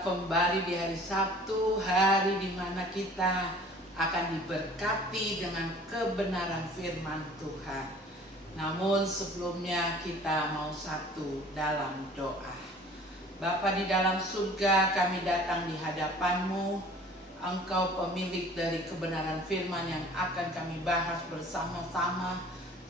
berjumpa kembali di hari Sabtu, hari di mana kita akan diberkati dengan kebenaran firman Tuhan. Namun sebelumnya kita mau satu dalam doa. Bapa di dalam surga, kami datang di hadapan-Mu. Engkau pemilik dari kebenaran firman yang akan kami bahas bersama-sama.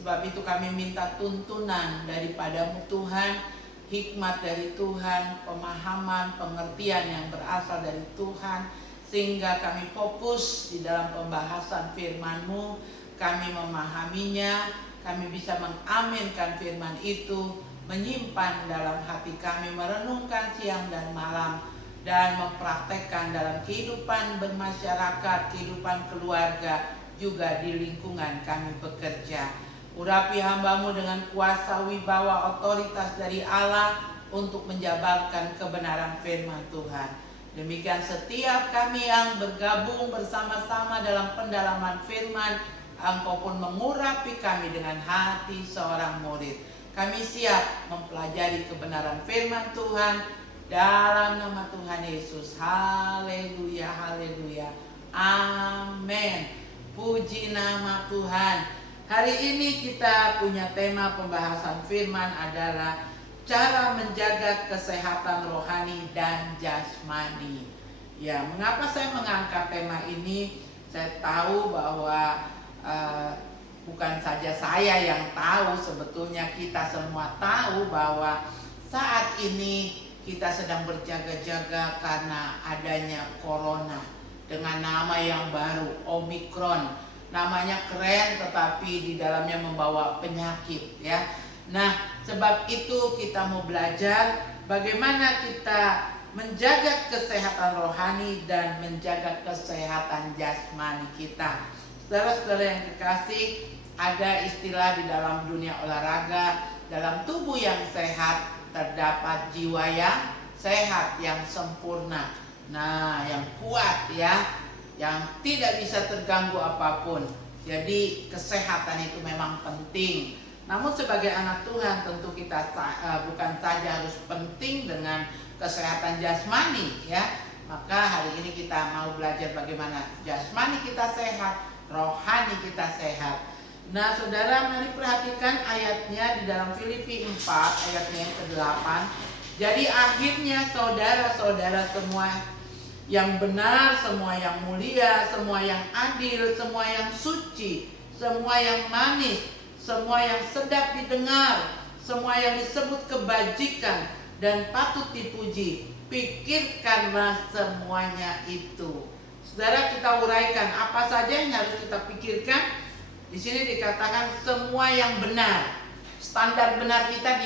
Sebab itu kami minta tuntunan daripada-Mu Tuhan, hikmat dari Tuhan, pemahaman, pengertian yang berasal dari Tuhan, sehingga kami fokus di dalam pembahasan firman-Mu, kami memahaminya, kami bisa mengaminkan firman itu, menyimpan dalam hati kami, merenungkan siang dan malam, dan mempraktekkan dalam kehidupan bermasyarakat, kehidupan keluarga, juga di lingkungan kami bekerja. Urapi hamba-Mu dengan kuasa, wibawa, otoritas dari Allah untuk menjabarkan kebenaran firman Tuhan. Demikian setiap kami yang bergabung bersama-sama dalam pendalaman firman, Engkau pun mengurapi kami dengan hati seorang murid. Kami siap mempelajari kebenaran firman Tuhan dalam nama Tuhan Yesus. Haleluya, haleluya, amin. Puji nama Tuhan. Hari ini kita punya tema pembahasan firman adalah cara menjaga kesehatan rohani dan jasmani. Ya, mengapa saya mengangkat tema ini? Saya tahu bahwa bukan saja saya yang tahu, sebetulnya kita semua tahu bahwa saat ini kita sedang berjaga-jaga karena adanya corona dengan nama yang baru, Omikron. Namanya keren tetapi di dalamnya membawa penyakit, ya. Nah, sebab itu kita mau belajar bagaimana kita menjaga kesehatan rohani dan menjaga kesehatan jasmani kita. Saudara-saudara yang kekasih, ada istilah di dalam dunia olahraga, dalam tubuh yang sehat terdapat jiwa yang sehat, yang sempurna. Nah, yang kuat, ya, yang tidak bisa terganggu apapun. Jadi kesehatan itu memang penting. Namun sebagai anak Tuhan tentu kita bukan saja harus penting dengan kesehatan jasmani, ya. Maka hari ini kita mau belajar bagaimana jasmani kita sehat, rohani kita sehat. Nah, saudara, mari perhatikan ayatnya di dalam Filipi 4 ayatnya yang ke-8. Jadi akhirnya saudara-saudara semua yang benar, semua yang mulia, semua yang adil, semua yang suci, semua yang manis, semua yang sedap didengar, semua yang disebut kebajikan dan patut dipuji, pikirkanlah semuanya itu. Saudara, kita uraikan apa saja yang harus kita pikirkan. Di sini dikatakan semua yang benar. Standar benar kita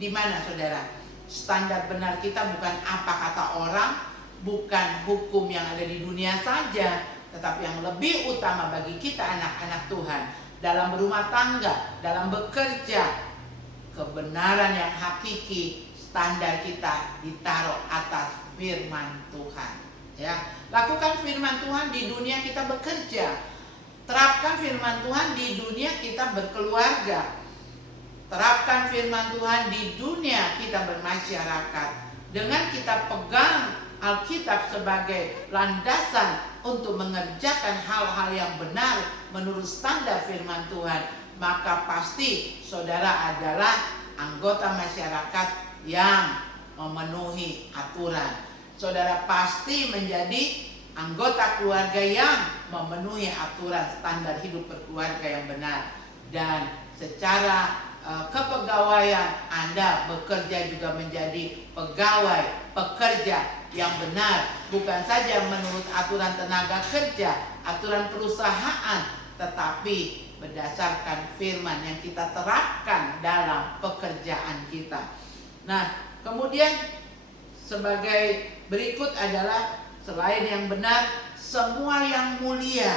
di mana, saudara? Standar benar kita bukan apa kata orang, bukan hukum yang ada di dunia saja, tetapi yang lebih utama bagi kita anak-anak Tuhan dalam berumah tangga, dalam bekerja, kebenaran yang hakiki, standar kita ditaruh atas firman Tuhan, ya. Lakukan firman Tuhan di dunia kita bekerja, terapkan firman Tuhan di dunia kita berkeluarga, terapkan firman Tuhan di dunia kita bermasyarakat. Dengan kita pegang Alkitab sebagai landasan untuk mengerjakan hal-hal yang benar menurut standar firman Tuhan, maka pasti saudara adalah anggota masyarakat yang memenuhi aturan. Saudara pasti menjadi anggota keluarga yang memenuhi aturan standar hidup berkeluarga yang benar. Dan secara kepegawaian Anda bekerja juga menjadi pegawai, pekerja yang benar, bukan saja menurut aturan tenaga kerja, aturan perusahaan, tetapi berdasarkan firman yang kita terapkan dalam pekerjaan kita. Nah, kemudian sebagai berikut adalah selain yang benar, semua yang mulia.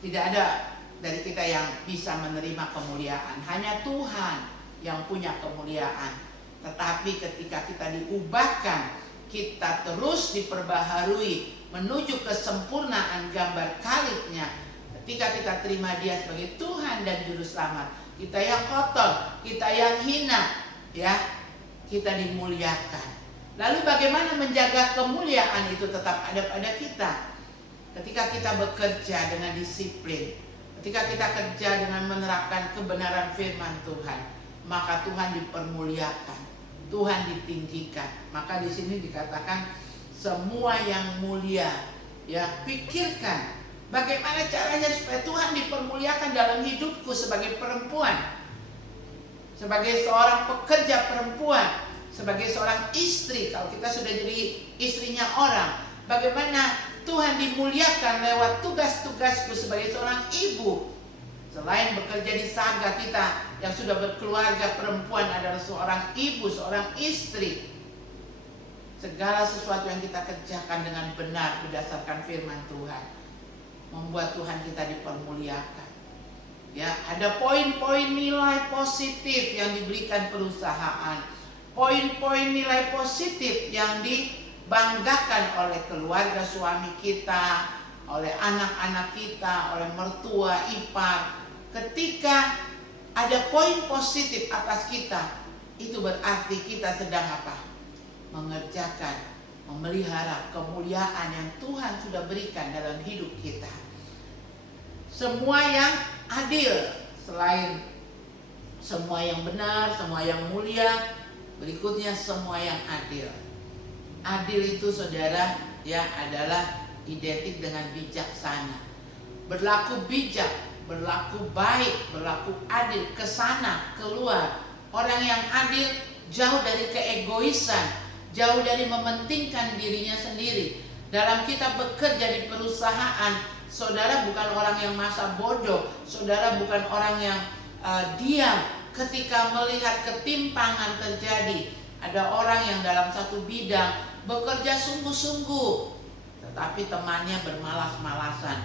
Tidak ada dari kita yang bisa menerima kemuliaan, hanya Tuhan yang punya kemuliaan. Tetapi ketika kita diubahkan, kita terus diperbaharui menuju kesempurnaan gambar kalitnya. Ketika kita terima Dia sebagai Tuhan dan Juru Selamat, kita yang kotor, kita yang hina, ya, kita dimuliakan. Lalu bagaimana menjaga kemuliaan itu tetap ada pada kita? Ketika kita bekerja dengan disiplin, ketika kita kerja dengan menerapkan kebenaran firman Tuhan, maka Tuhan dipermuliakan, Tuhan ditinggikan. Maka di sini dikatakan semua yang mulia, ya, pikirkan bagaimana caranya supaya Tuhan dipermuliakan dalam hidupku sebagai perempuan, sebagai seorang pekerja perempuan, sebagai seorang istri. Kalau kita sudah jadi istrinya orang, bagaimana Tuhan dimuliakan lewat tugas-tugasku sebagai seorang ibu. Selain bekerja di Saga, kita yang sudah berkeluarga perempuan adalah seorang ibu, seorang istri. Segala sesuatu yang kita kerjakan dengan benar berdasarkan firman Tuhan membuat Tuhan kita dipermuliakan. Ya, ada poin-poin nilai positif yang diberikan perusahaan, poin-poin nilai positif yang dibanggakan oleh keluarga suami kita, oleh anak-anak kita, oleh mertua, ipar. Ketika ada poin positif atas kita, itu berarti kita sedang apa? Mengerjakan, memelihara kemuliaan yang Tuhan sudah berikan dalam hidup kita. Semua yang adil, selain semua yang benar, semua yang mulia, berikutnya semua yang adil. Adil itu, saudara, ya, adalah identik dengan bijaksana. Berlaku bijak, berlaku baik, berlaku adil, kesana, keluar. Orang yang adil jauh dari keegoisan, jauh dari mementingkan dirinya sendiri. Dalam kita bekerja di perusahaan, saudara bukan orang yang masa bodoh, saudara bukan orang yang diam ketika melihat ketimpangan terjadi. Ada orang yang dalam satu bidang bekerja sungguh-sungguh, tetapi temannya bermalas-malasan.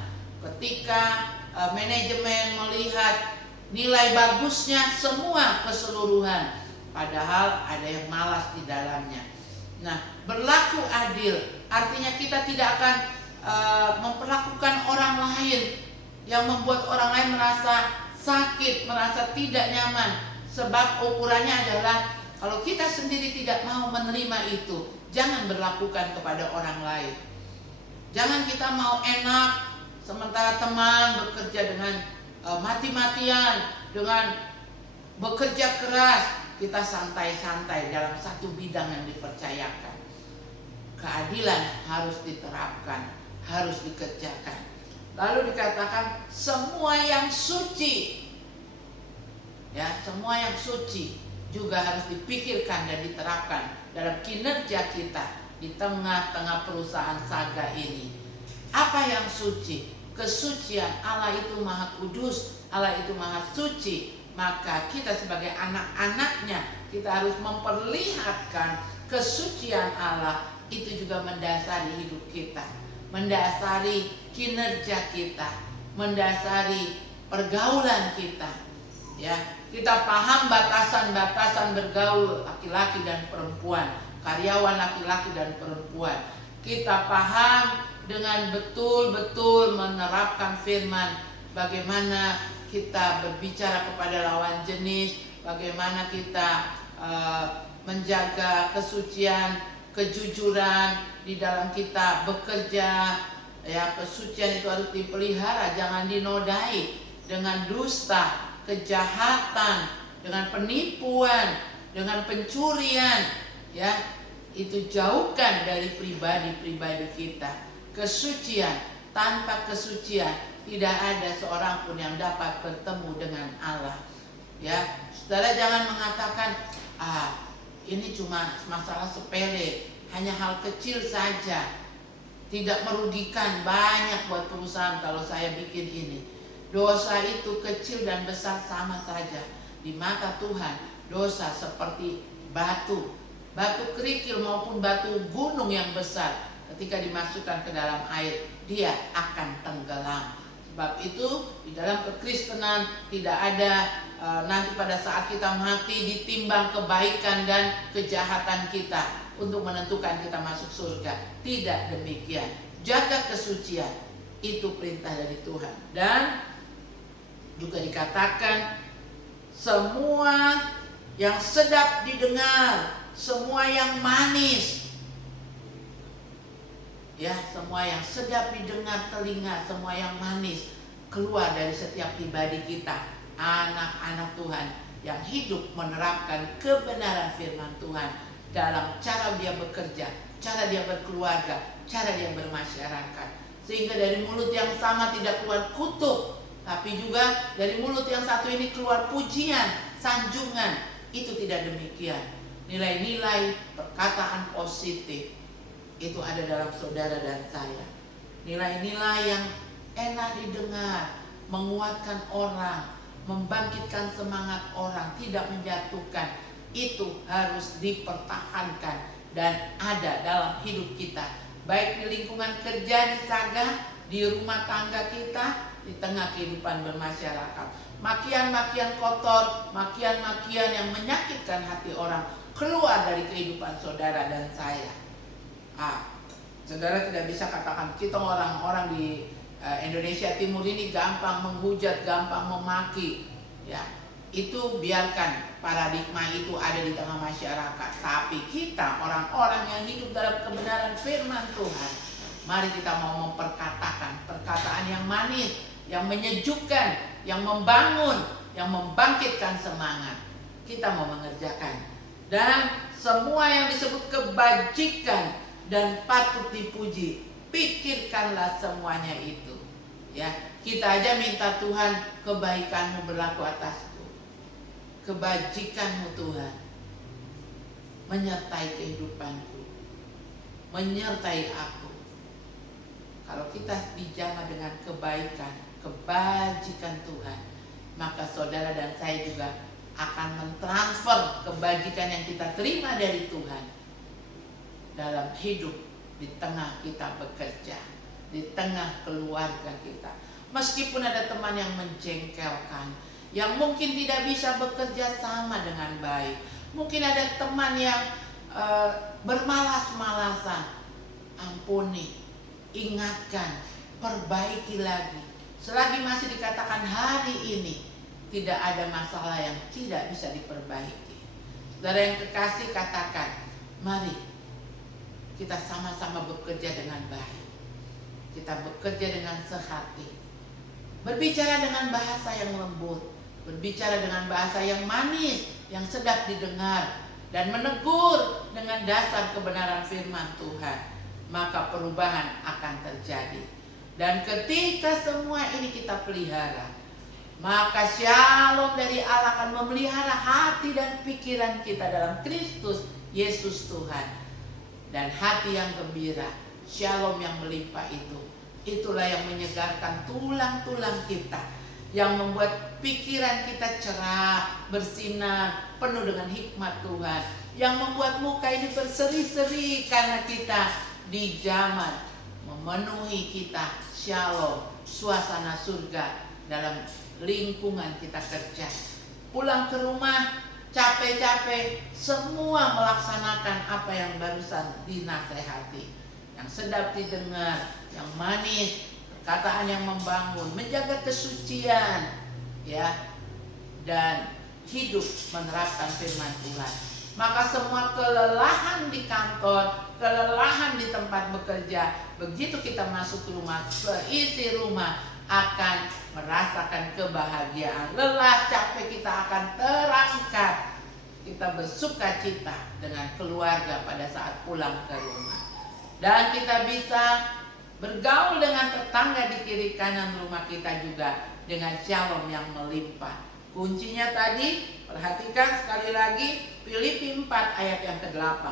Ketika manajemen melihat nilai bagusnya semua keseluruhan, padahal ada yang malas di dalamnya. Nah, berlaku adil artinya kita tidak akan memperlakukan orang lain yang membuat orang lain merasa sakit, merasa tidak nyaman. Sebab ukurannya adalah kalau kita sendiri tidak mau menerima itu, jangan berlakukan kepada orang lain. Jangan kita mau enak sementara teman bekerja dengan mati-matian, dengan bekerja keras. Kita santai-santai dalam satu bidang yang dipercayakan. Keadilan harus diterapkan, harus dikerjakan. Lalu dikatakan semua yang suci, ya, semua yang suci juga harus dipikirkan dan diterapkan dalam kinerja kita di tengah-tengah perusahaan Saga ini. Apa yang suci? Kesucian. Allah itu maha kudus, Allah itu maha suci. Maka kita sebagai anak-anaknya, kita harus memperlihatkan kesucian Allah. Itu juga mendasari hidup kita, mendasari kinerja kita, mendasari pergaulan kita. Ya, kita paham batasan-batasan bergaul laki-laki dan perempuan, karyawan laki-laki dan perempuan. Kita paham dengan betul-betul menerapkan firman, bagaimana kita berbicara kepada lawan jenis, bagaimana kita menjaga kesucian, kejujuran di dalam kita bekerja. Ya, kesucian itu harus dipelihara, jangan dinodai dengan dusta, kejahatan, dengan penipuan, dengan pencurian. Ya, itu jauhkan dari pribadi-pribadi kita. Kesucian, tanpa kesucian tidak ada seorang pun yang dapat bertemu dengan Allah. Ya, saudara jangan mengatakan, ini cuma masalah sepele, hanya hal kecil saja, tidak merugikan banyak buat perusahaan kalau saya bikin ini. Dosa itu kecil dan besar sama saja. Di mata Tuhan, dosa seperti batu kerikil maupun batu gunung yang besar. Ketika dimasukkan ke dalam air, dia akan tenggelam. Sebab itu di dalam kekristenan tidak ada nanti pada saat kita mati ditimbang kebaikan dan kejahatan kita untuk menentukan kita masuk surga. Tidak demikian. Jaga kesucian, itu perintah dari Tuhan. Dan juga dikatakan semua yang sedap didengar, semua yang manis, Ya, semua yang sedap didengar telinga, semua yang manis keluar dari setiap pribadi kita, anak-anak Tuhan yang hidup menerapkan kebenaran firman Tuhan dalam cara dia bekerja, cara dia berkeluarga, cara dia bermasyarakat. Sehingga dari mulut yang sama tidak keluar kutuk, tapi juga dari mulut yang satu ini keluar pujian, sanjungan. Itu tidak demikian. Nilai-nilai perkataan positif itu ada dalam saudara dan saya. Nilai-nilai yang enak didengar, menguatkan orang, membangkitkan semangat orang, tidak menjatuhkan. Itu harus dipertahankan dan ada dalam hidup kita, baik di lingkungan kerja di Saga, di rumah tangga kita, di tengah kehidupan bermasyarakat. Makian-makian kotor, makian-makian yang menyakitkan hati orang keluar dari kehidupan saudara dan saya. Saudara tidak bisa katakan kita orang-orang di Indonesia Timur ini gampang menghujat, gampang memaki. Ya, itu biarkan paradigma itu ada di tengah masyarakat. Tapi kita orang-orang yang hidup dalam kebenaran firman Tuhan, mari kita mau memperkatakan perkataan yang manis, yang menyejukkan, yang membangun, yang membangkitkan semangat. Kita mau mengerjakan. Dan semua yang disebut kebajikan dan patut dipuji, pikirkanlah semuanya itu. Ya, kita aja minta Tuhan, kebaikanmu berlaku atasku, kebajikanmu Tuhan menyertai kehidupanku, menyertai aku. Kalau kita dijamah dengan kebaikan, kebajikan Tuhan, maka saudara dan saya juga akan mentransfer kebajikan yang kita terima dari Tuhan dalam hidup di tengah kita bekerja, di tengah keluarga kita. Meskipun ada teman yang menjengkelkan, yang mungkin tidak bisa bekerja sama dengan baik, mungkin ada teman yang bermalas-malasan, ampuni, ingatkan, perbaiki lagi. Selagi masih dikatakan hari ini tidak ada masalah yang tidak bisa diperbaiki. Saudara yang kekasih, katakan, mari kita sama-sama bekerja dengan baik. Kita bekerja dengan sehati. Berbicara dengan bahasa yang lembut, berbicara dengan bahasa yang manis, yang sedap didengar, dan menegur dengan dasar kebenaran firman Tuhan. Maka perubahan akan terjadi. Dan ketika semua ini kita pelihara, maka shalom dari Allah akan memelihara hati dan pikiran kita dalam Kristus Yesus Tuhan. Dan hati yang gembira, shalom yang melimpah itu, itulah yang menyegarkan tulang-tulang kita, yang membuat pikiran kita cerah, bersinar, penuh dengan hikmat Tuhan, yang membuat muka ini berseri-seri karena kita dijamah, memenuhi kita shalom, suasana surga dalam lingkungan kita kerja. Pulang ke rumah capek-capek, semua melaksanakan apa yang barusan dinasehati, yang sedap didengar, yang manis, perkataan yang membangun, menjaga kesucian, ya, dan hidup menerapkan firman Tuhan. Maka semua kelelahan di kantor, kelelahan di tempat bekerja, begitu kita masuk ke rumah, seisi rumah akan merasakan kebahagiaan. Lelah capek kita akan terangkat. Kita bersuka cita dengan keluarga pada saat pulang ke rumah. Dan kita bisa bergaul dengan tetangga di kiri kanan rumah kita juga dengan shalom yang melimpah. Kuncinya tadi, perhatikan sekali lagi Filipi 4 ayat yang ke-8.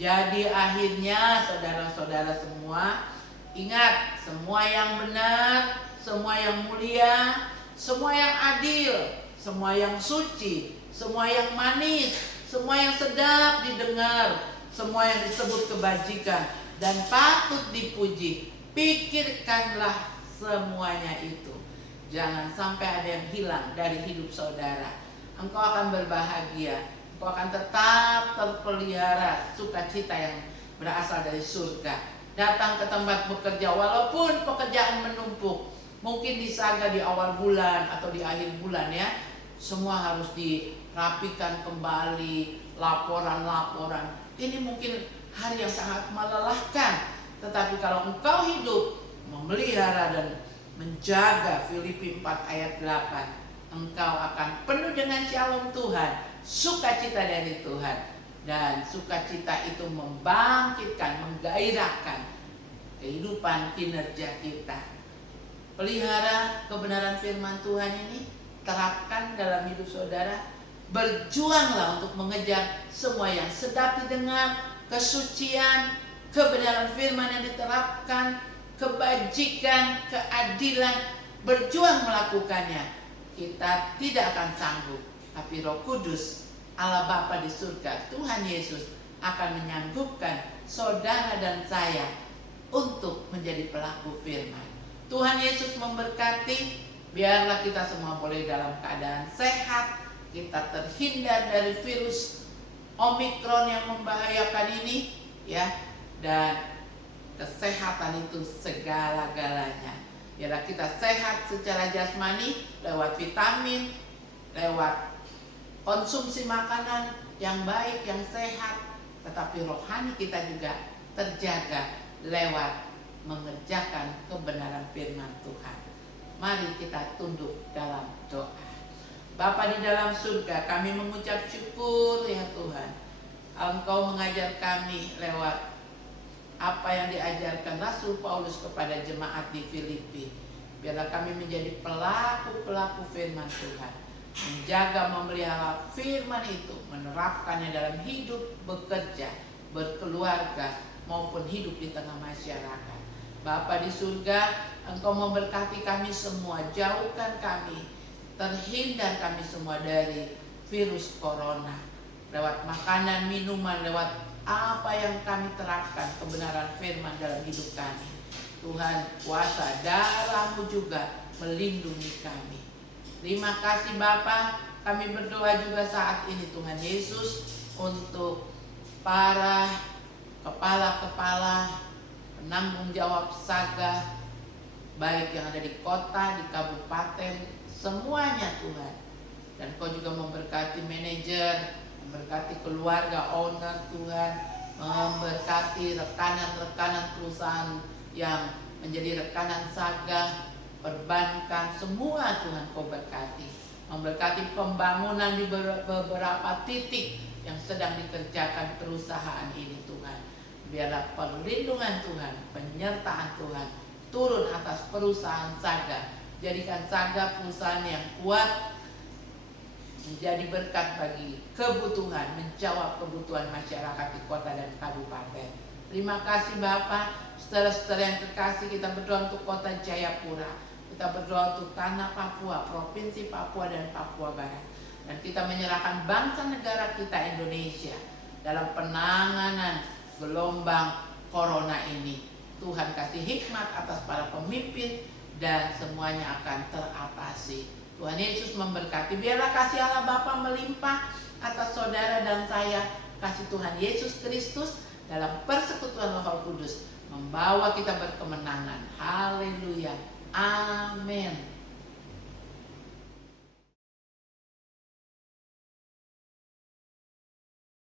Jadi akhirnya saudara-saudara semua, ingat, semua yang benar, semua yang mulia, semua yang adil, semua yang suci, semua yang manis, semua yang sedap didengar, semua yang disebut kebajikan dan patut dipuji, pikirkanlah semuanya itu. Jangan sampai ada yang hilang dari hidup saudara. Engkau akan berbahagia, engkau akan tetap terpelihara sukacita yang berasal dari surga. Datang ke tempat bekerja walaupun pekerjaan menumpuk, mungkin di Saga di awal bulan atau di akhir bulan ya, semua harus dirapikan kembali, laporan-laporan. Ini mungkin hari yang sangat melelahkan, Tetapi kalau engkau hidup memelihara dan menjaga, Filipi 4 ayat 8, engkau akan penuh dengan shalom Tuhan, sukacita dari Tuhan. Dan sukacita itu membangkitkan, menggairahkan kehidupan kinerja kita. Pelihara kebenaran firman Tuhan ini, terapkan dalam hidup saudara. Berjuanglah untuk mengejar semua yang sedap didengar, kesucian, kebenaran firman yang diterapkan, kebajikan, keadilan. Berjuang melakukannya. Kita tidak akan sanggup, tapi Roh Kudus, Allah Bapa di surga, Tuhan Yesus akan menyanggupkan saudara dan saya untuk menjadi pelaku firman. Tuhan Yesus memberkati. Biarlah kita semua boleh dalam keadaan sehat, kita terhindar dari virus Omikron yang membahayakan ini, ya. Dan kesehatan itu segala-galanya. Biarlah kita sehat secara jasmani lewat vitamin, lewat konsumsi makanan yang baik, yang sehat, tetapi rohani kita juga terjaga lewat mengerjakan kebenaran firman Tuhan. Mari kita tunduk dalam doa. Bapa di dalam surga, kami mengucap syukur ya Tuhan. Engkau mengajar kami lewat apa yang diajarkan Rasul Paulus kepada jemaat di Filipi. Biarlah kami menjadi pelaku-pelaku firman Tuhan, menjaga, memelihara firman itu, menerapkannya dalam hidup, bekerja, berkeluarga, maupun hidup di tengah masyarakat. Bapa di surga, Engkau memberkati kami semua, jauhkan kami, terhindar kami semua dari virus corona. Lewat makanan, minuman, lewat apa yang kami terapkan, kebenaran firman dalam hidup kami. Tuhan, kuasa darah-Mu juga melindungi kami. Terima kasih Bapa. Kami berdoa juga saat ini Tuhan Yesus untuk para kepala-kepala penanggung jawab Saga, baik yang ada di kota, di kabupaten, semuanya Tuhan. Dan Kau juga memberkati manajer, memberkati keluarga, owner Tuhan, memberkati rekanan-rekanan perusahaan yang menjadi rekanan Saga, perbankan, semua Tuhan Kau berkati. Memberkati pembangunan di beberapa titik yang sedang dikerjakan perusahaan ini Tuhan. Biarlah perlindungan Tuhan, penyertaan Tuhan turun atas perusahaan Saga. Jadikan Saga perusahaan yang kuat, menjadi berkat bagi kebutuhan, menjawab kebutuhan masyarakat di kota dan kabupaten. Terima kasih Bapak. Saudara-saudara yang terkasih, kita berdoa untuk kota Jayapura, kita berdoa untuk tanah Papua, provinsi Papua dan Papua Barat. Dan kita menyerahkan bangsa negara kita Indonesia dalam penanganan gelombang corona ini. Tuhan kasih hikmat atas para pemimpin dan semuanya akan teratasi. Tuhan Yesus memberkati. Biarlah kasih Allah Bapa melimpah atas saudara dan saya. Kasih Tuhan Yesus Kristus dalam persekutuan Roh Kudus membawa kita berkemenangan. Haleluya. Amin.